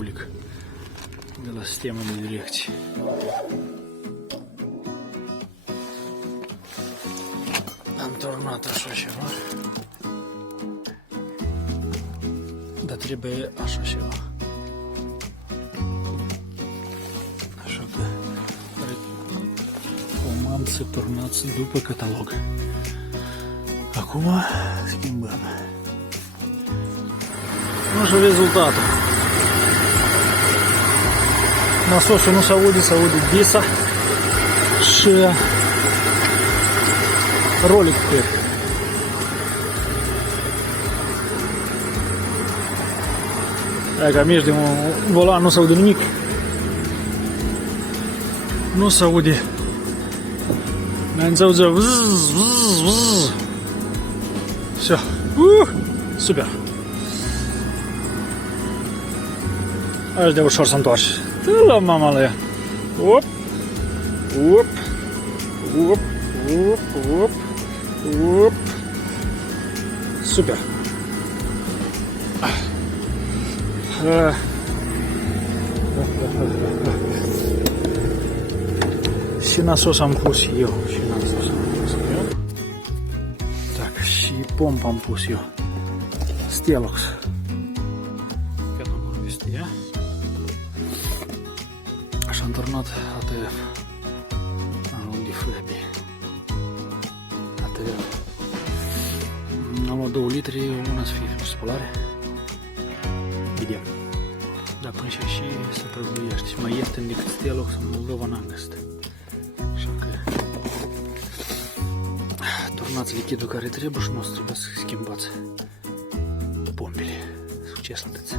hidraulic de la sistemul de direcție. Am turnat așa ceva, dar trebuie așa ceva. Așa că recomand să turnați după catalog. Acum schimbăm. Nu știu rezultatul. Nasosul nu se aude bisa și rolicul cred. Dacă mergi de un volan, nu se aude nimic. Nu se aude. Mai se aude vzz, vzz, vzz. Все. Super. Așa de ușor se întoarce. La mama la ea. Op. Op. Op. Op. Op. Op. Super. Și nasos am pus eu. Так, și pompa am pus eu. Stelox. Că nu mă vestia. Așa am turnat ATF. Unde fârbi. ATF. Am luat 2 litri, una să fie spălare. Vedem. Dar până și se prăbuiește. Și mai ieftin decât Stelox în Moldova n-am găsit. Așa că turnați lichidul care trebuie și nu trebuie să schimbați pompele. Succes la tăți!